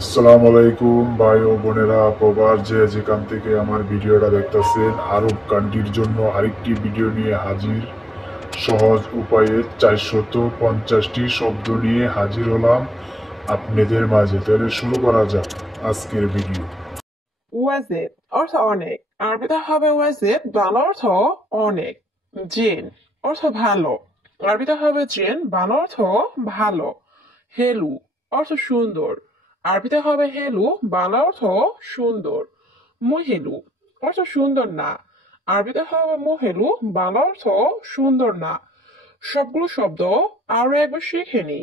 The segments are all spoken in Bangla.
আসসালামু আলাইকুম ভাই ও বোনেরা, প্রবাস যে যেখান থেকে আমার ভিডিওটা দেখতেছেন, আরব কান্ট্রির জন্য আরেকটি ভিডিও নিয়ে হাজির। সহজ উপায়ে 450টি শব্দ নিয়ে হাজির হলাম আপনাদের মাঝে। তাহলে শুরু করা যাক আজকের ভিডিও। ওয়াজিব অর্থ অনেক। আরবিতে হবে ওয়াজিব, বাংলা অর্থ অনেক। জিন অর্থ ভালো। আরবিতে হবে জিন, বাংলা অর্থ ভালো। হেলু অর্থ সুন্দর। আরবিতে হবে হেলু, বাংলা অর্থ সুন্দর। মহেলু অর্থ সুন্দর না। আরবিতে হবে মহেলু, বাংলা অর্থ সুন্দর না। সবগুলো শব্দ আরো একবার শিখে নি।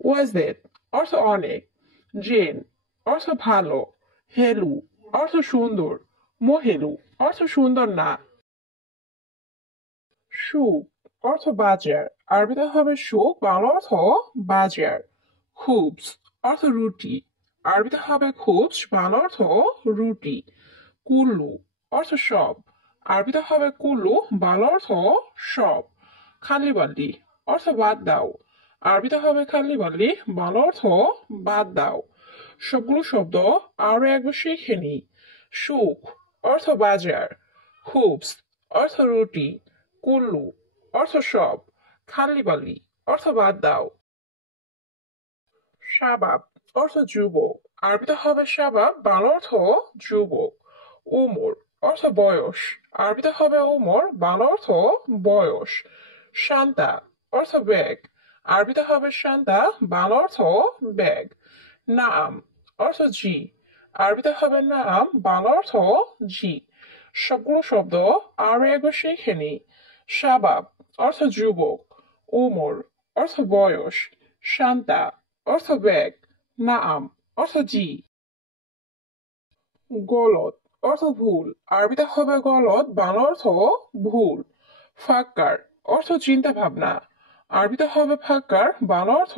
ওয়াজিব অর্থ অনেক। জিন অর্থ ভালো। হেলু অর্থ সুন্দর। মহেলু অর্থ সুন্দর না। সুখ অর্থ বাজার। আরবিতে হবে সুখ, বাংলা অর্থ বাজার। খুবস অর্থ রুটি। আরবিতে হবে খুবস, বাংলা অর্থ রুটি। কুল্লু অর্থ সব। আরবিতে হবে কুল্লু, বাংলা অর্থ সব। খালিবাল্লি অর্থ বাদ দাও। আরবিতে হবে খালিবাল্লি, বাংলা অর্থ বাদ দাও। সবগুলো শব্দ আরো একবার শিখে নি। সুখ অর্থ বাজার। খুবস অর্থ রুটি। কুল্লু অর্থ সব। খালিবাল্লি অর্থ বাদ দাও। শাবাব অর্থ যুবক। আরবিতে হবে শাবাব, বাংলা অর্থ যুবক। উমর অর্থ বয়স। আরবিতে হবে উমর, বাংলা অর্থ বয়স। শান্তা অর্থ ব্যাগ। আরবিতে হবে শান্তা, বাংলা অর্থ ব্যাগ। নাম অর্থ জি। আরবিতে হবে নাম, বাংলা অর্থ জি। সবগুলো শব্দ আরো একবার শিখে নি। শাবাব অর্থ যুবক। উমর অর্থ বয়স। শান্তা অর্থ ব্যাগ। নাম অর্থ জি। গলত অর্থ ভুল। আরবিতে হবে গলত, বাংলা অর্থ ভুল। ফাক্কার অর্থ চিন্তা ভাবনা। আরবিতে হবে ফাক্কার, বাংলা অর্থ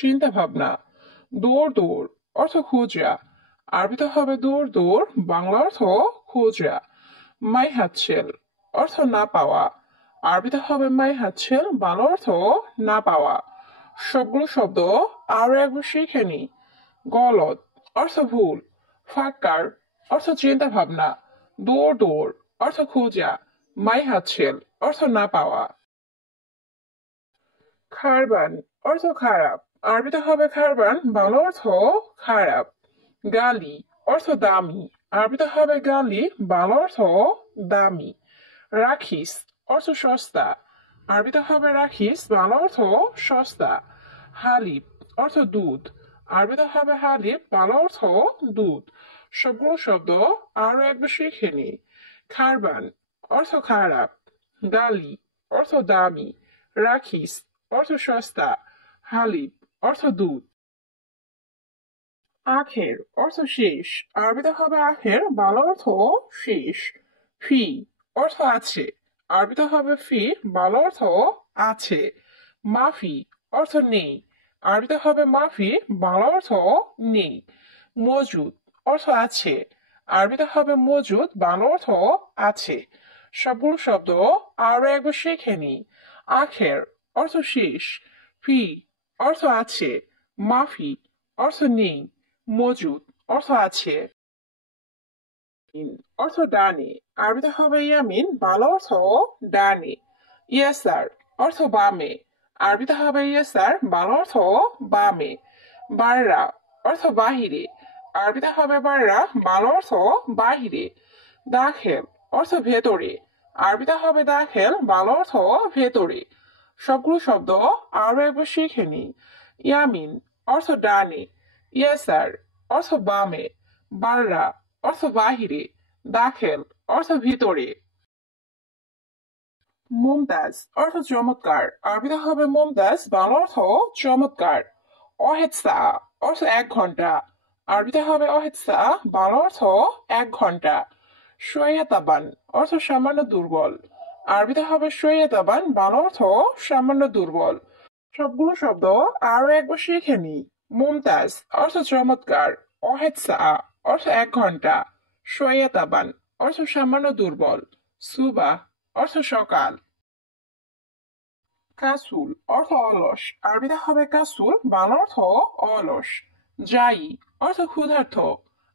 চিন্তা ভাবনা। দৌড় দৌড় অর্থ খোঁজা। আরবিতে হবে দৌড় দৌড়, বাংলা অর্থ খোঁজা। মাই হাতছেল অর্থ না পাওয়া। আরবিতে হবে মাই হাতছেল, বাংলা অর্থ না পাওয়া। সবগুলো শব্দ আরো একবার শিখে নি। গলত অর্থ ভুল। ফাক্কার অর্থ চিন্তা ভাবনা। দৌড় দৌড় অর্থ খোঁজা। মাই হাতছেল অর্থ না পাওয়া। খারবান অর্থ খারাপ। আরবিতে হবে খারবান, বাংলা অর্থ খারাপ। গালি অর্থ দামি। আরবিতে হবে গালি, বাংলা অর্থ দামি। রাখিস অর্থ সস্তা। আরবিতে হবে রাখিস, বাংলা অর্থ সস্তা। হালিব অর্থ দুধ। আরবিতে হবে হালিব, বাংলা অর্থ দুধ। সবগুলো শব্দ আরো একবার শিখে নি। খারবান অর্থ খারাপ। গালি অর্থ দামি। রাখিস অর্থ সস্তা। হালিব অর্থ দুধ। আখের অর্থ শেষ। আরবিতে হবে আখের, বাংলা অর্থ শেষ। ফি অর্থ আছে। আরবিতে হবে ফি, বাংলা অর্থ আছে। মাফি অর্থ নেই। আরবিতে হবে মাফি, বাংলা অর্থ নেই। মজুদ অর্থ আছে। আরবিতে হবে মজুদ, বাংলা অর্থ আছে। সবগুলো শব্দ আরো একবার শিখে নি। আখের অর্থ শেষ। ফি অর্থ আছে। মাফি অর্থ নেই। মজুদ অর্থ আছে। অর্থ ডানে। আরবিতে হবে ইয়ামিন, বাংলা অর্থ ডানে। ইয়াসার অর্থ বামে। আরবিতে হবে ইয়াসার, বাংলা অর্থ বামে। বাররা অর্থ বাহিরে। আরবিতে হবে বাররা, বাংলা অর্থ বাহিরে। দাখেল অর্থ ভেতরে। আরবিতে হবে দাখেল, বাংলা অর্থ ভেতরে। সবগুলো শব্দ আরো একবার শিখে নি। ইয়ামিন অর্থ ডানে। ইয়াসার অর্থ বামে। বাররা অর্থ বাহিরে। দাখেল অর্থ ভিতরে। মুমতাজ অর্থ চমৎকার। আরবিতে হবে মুমতাজ, বাংলা অর্থ চমৎকার। অহেদ সা অর্থ 1 ঘন্টা। আরবিতে হবে অহেদ সা, বাংলা অর্থ 1 ঘন্টা। শোয়াতাবান অর্থ সামান্য দুর্বল। আরবিতে হবে শোয়াতাবান, বাংলা অর্থ সামান্য দুর্বল। সবগুলো শব্দ আরো একবার শিখে নি। মুমতাজ অর্থ চমৎকার। অহেদ সা অর্থ 1 ঘন্টা। শোয়াতাবান অর্থ সামান্য দুর্বল। সুবাহ অর্থ সকাল। কাসুল অর্থ অলস। আরবিতে হবে কাসুল, বাংলা অর্থ অলস। জাই অর্থ ক্ষুধার্ত,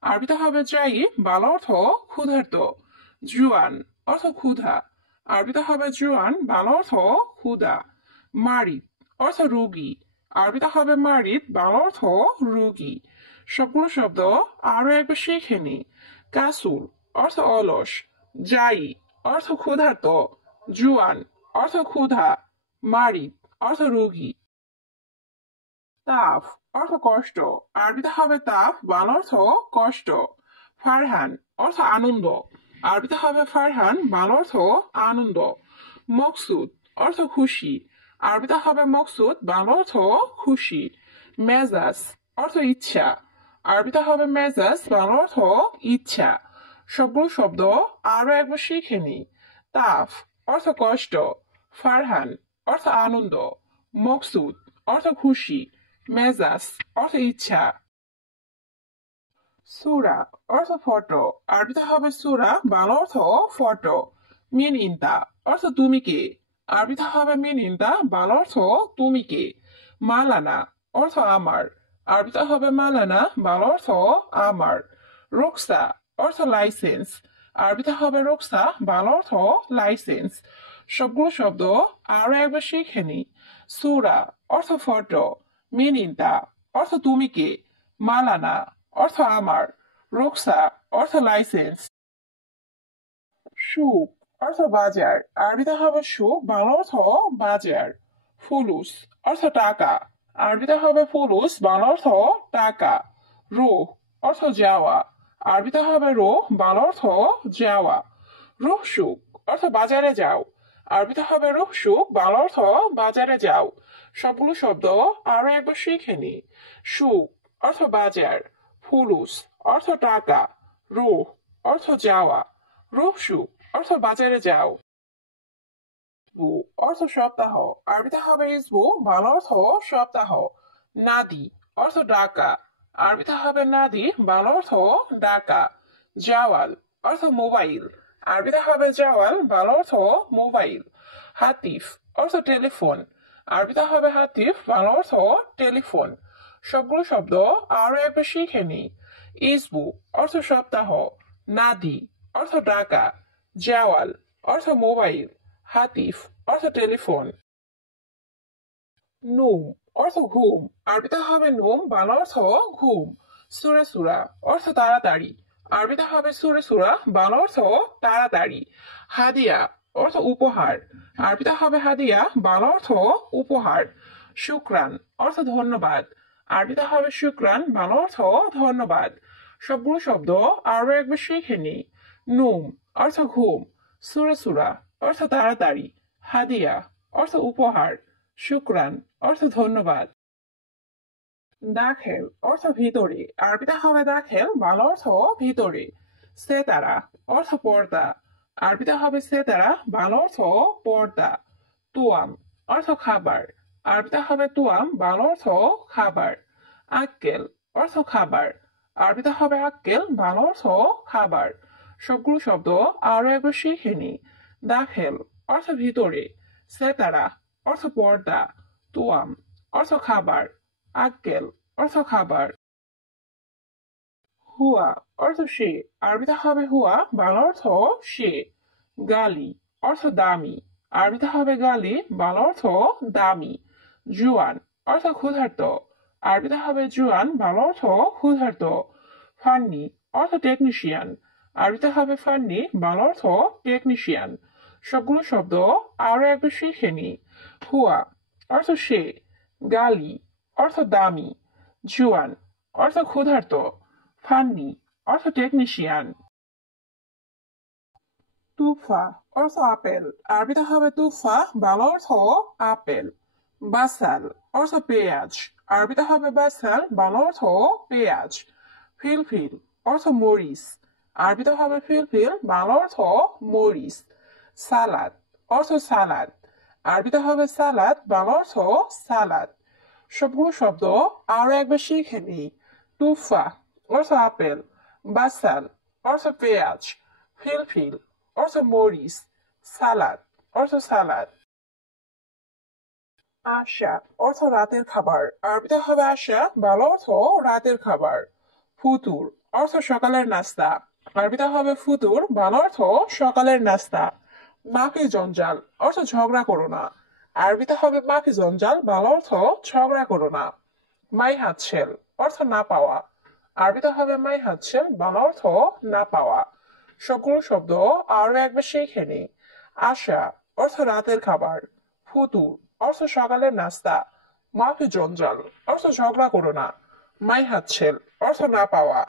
আরবিতে হবে জাই, বাংলা অর্থ ক্ষুধার্ত। জুয়ান অর্থ ক্ষুধা, আরবিতে হবে জুয়ান, বাংলা অর্থ ক্ষুধা। মারিদ অর্থ রোগী, আরবিতে হবে মারিদ, বাংলা অর্থ রোগী। সবগুলো শব্দ আরো একবার শিখে নি। কাসুল অর্থ অলস, জাই অর্থ ক্ষুধার্ত, জুয়ান অর্থ ক্ষুধা, মারিদ অর্থ রোগী। তাফ অর্থ কষ্ট, আরবিতে হবে তাফ, বাংলা অর্থ কষ্ট। ফারহান অর্থ আনন্দ, আরবিতে হবে ফারহান, বাংলা অর্থ আনন্দ। মকসুদ অর্থ খুশি, আরবিতে হবে মকসুদ, বাংলা অর্থ খুশি। মেজাজ অর্থ ইচ্ছা, আরবিতে হবে মেজাজ, বাংলা অর্থ ইচ্ছা। সবগুলো শব্দ আরো একবার শিখে নি। তাফ অর্থ কষ্ট, ফারহান অর্থ আনন্দ, মকসুদ অর্থ খুশি, মেজাজ অর্থ ইচ্ছা। সূরা অর্থ ফটো, আরবিতে হবে সূরা, বাংলা অর্থ ফটো। মিন ইনতা অর্থ তুমি কে, আরবিতে হবে মিন ইনতা, বাংলা অর্থ তুমি কে। মালানা অর্থ আমার, আরবিতে হবে মালানা, বাংলা অর্থ আমার। রুকসা অর্থ লাইসেন্স, আরবিতে হবে রুকসা, বাংলা অর্থ লাইসেন্স। সবগুলো শব্দ আরো একবার শিখে নি। সূরা অর্থ ফটো, মিন ইনতা অর্থ তুমি কে, মালানা অর্থ আমার, রুকসা অর্থ লাইসেন্স। সুক অর্থ বাজার, আরবিতে হবে সুক, বাংলা অর্থ বাজার। ফুলুস অর্থ টাকা, আরবিতে হবে ফুলুস, বাংলা অর্থ টাকা। রুহ অর্থ যাওয়া, আরবিতে হবে রুহ, বাংলা অর্থ যাওয়া। রুহ সুক অর্থ বাজারে যাও, আরবিতে হবে রুহ সুক, বাংলা অর্থ বাজারে যাও। সবগুলো শব্দ আরো একবার শিখে নি। সুক অর্থ বাজার, ফুলুস অর্থ টাকা, রুহ অর্থ যাওয়া, রুহসু অর্থ বাজারে যাও। ইসবু অর্থ সপ্তাহ, আরবিতে হবে ইসবু, বাংলা অর্থ সপ্তাহ। নাদি অর্থ ডাকা, আরবিতে হবে নাদি, বাংলা অর্থ ডাকা। জাওয়াল অর্থ মোবাইল, আরবিতে হবে জাওয়াল, বাংলা অর্থ মোবাইল। হাতিফ অর্থ টেলিফোন, আরবিতে হবে হাতিফ, বাংলা অর্থ টেলিফোন। সবগুলো শব্দ আরো একবার শিখে নি। ইসবু অর্থ সপ্তাহ, নাদি অর্থ ডাকা, জাওয়াল অর্থ মোবাইল, হাতিফ অর্থ টেলিফোন। নুম অর্থ ঘুম, আরবিতে হবে নুম, বাংলা অর্থ ঘুম। সুরে সুরা অর্থ তাড়াতাড়ি, আরবিতে হবে সুরে সুরা, বাংলা অর্থ তাড়াতাড়ি। হাদিয়া অর্থ উপহার, আরবিতে হবে হাদিয়া, বাংলা অর্থ উপহার। শুক্রান অর্থ ধন্যবাদ, আরবিতে হবে শুক্রান, বাংলা অর্থ ধন্যবাদ। সবগুলো শব্দ আরো একবার শিখে নি। নুম অর্থ ঘুম, সুরে সুরা অর্থ তাড়াতাড়ি, হাদিয়া অর্থ উপহার, শুক্রান অর্থ ধন্যবাদ। দাখেল অর্থ ভিতরে, আরবিতে হবে দাখেল, বাংলা অর্থ ভিতরে। সেতারা অর্থ পর্দা, আরবিতে হবে সেতারা, বাংলা অর্থ পর্দা। তুয়াম অর্থ খাবার, আরবিতে হবে তুয়াম, বাংলা অর্থ খাবার। আক্কেল অর্থ খাবার, আরবিতে হবে আক্কেল, বাংলা অর্থ খাবার। সবগুলো শব্দ আরো একবার শিখে নি। দাখেল অর্থ ভিতরে, সেতারা অর্থ পর্দা, তুয়াম অর্থ খাবার, আক্কেল অর্থ খাবার। হুয়া অর্থ সে, আরবিতে হবে হুয়া, বাংলা অর্থ সে। গালি অর্থ দামি, আরবিতে হবে গালি, বাংলা অর্থ দামি। জুয়ান অর্থ ক্ষুধার্ত, আরবিতে হবে জুয়ান, বাংলা অর্থ ক্ষুধার্ত। ফান্নি অর্থ টেকনিশিয়ান, আরবিতে হবে ফান্নি, বাংলা অর্থ টেকনিশিয়ান। সবগুলো শব্দ আরো একবার শিখে নি। হুয়া অর্থ সে, গালি অর্থ দামি, জুয়ান অর্থ ক্ষুধার্ত, ফান্নি অর্থ টেকনিশিয়ান। তুফা অর্থ আপেল, আরবিতে হবে তুফা, বাংলা অর্থ আপেল। বাসাল অর্থ পেঁয়াজ, আরবিতে হবে বাসাল, বাংলা অর্থ পেঁয়াজ। ফিলফিল অর্থ মরিচ, আরবিতে হবে ফিলফিল, বাংলা অর্থ মরিচ। সালাদ অর্থ সালাদ, আরবিতে হবে সালাদ, বাংলা অর্থ সালাদ। সবগুলো শব্দ আরো একবার শিখে নি। তুফা অর্থ আপেল, বাসাল অর্থ পেঁয়াজ, ফিলফিল অর্থ মরিচ, সালাদ অর্থ সালাদ। আশা অর্থ রাতের খাবার, আরবিতে হবে আশা, বাংলা অর্থ রাতের খাবার। ফুতুর অর্থ সকালের নাস্তা। আরবিতে হবে ফুতুর, বাংলা অর্থ সকালের নাস্তা। মাফি জঞ্জাল অর্থ ঝগড়া করো না। আরবিতে হবে মাফি জঞ্জাল, বাংলা অর্থ ঝগড়া করো না। মাই হাতছেল অর্থ না পাওয়া। আরবিতে হবে মাই হাতছেল, বাংলা অর্থ না পাওয়া। সবগুলো শব্দ আরো একবার শিখে নি। আশা অর্থ রাতের খাবার। ফুতুর অর্থ সকালের নাস্তা। মাফি জঞ্জাল অর্থ ঝগড়া করো না। মাই হাতছেল অর্থ না পাওয়া।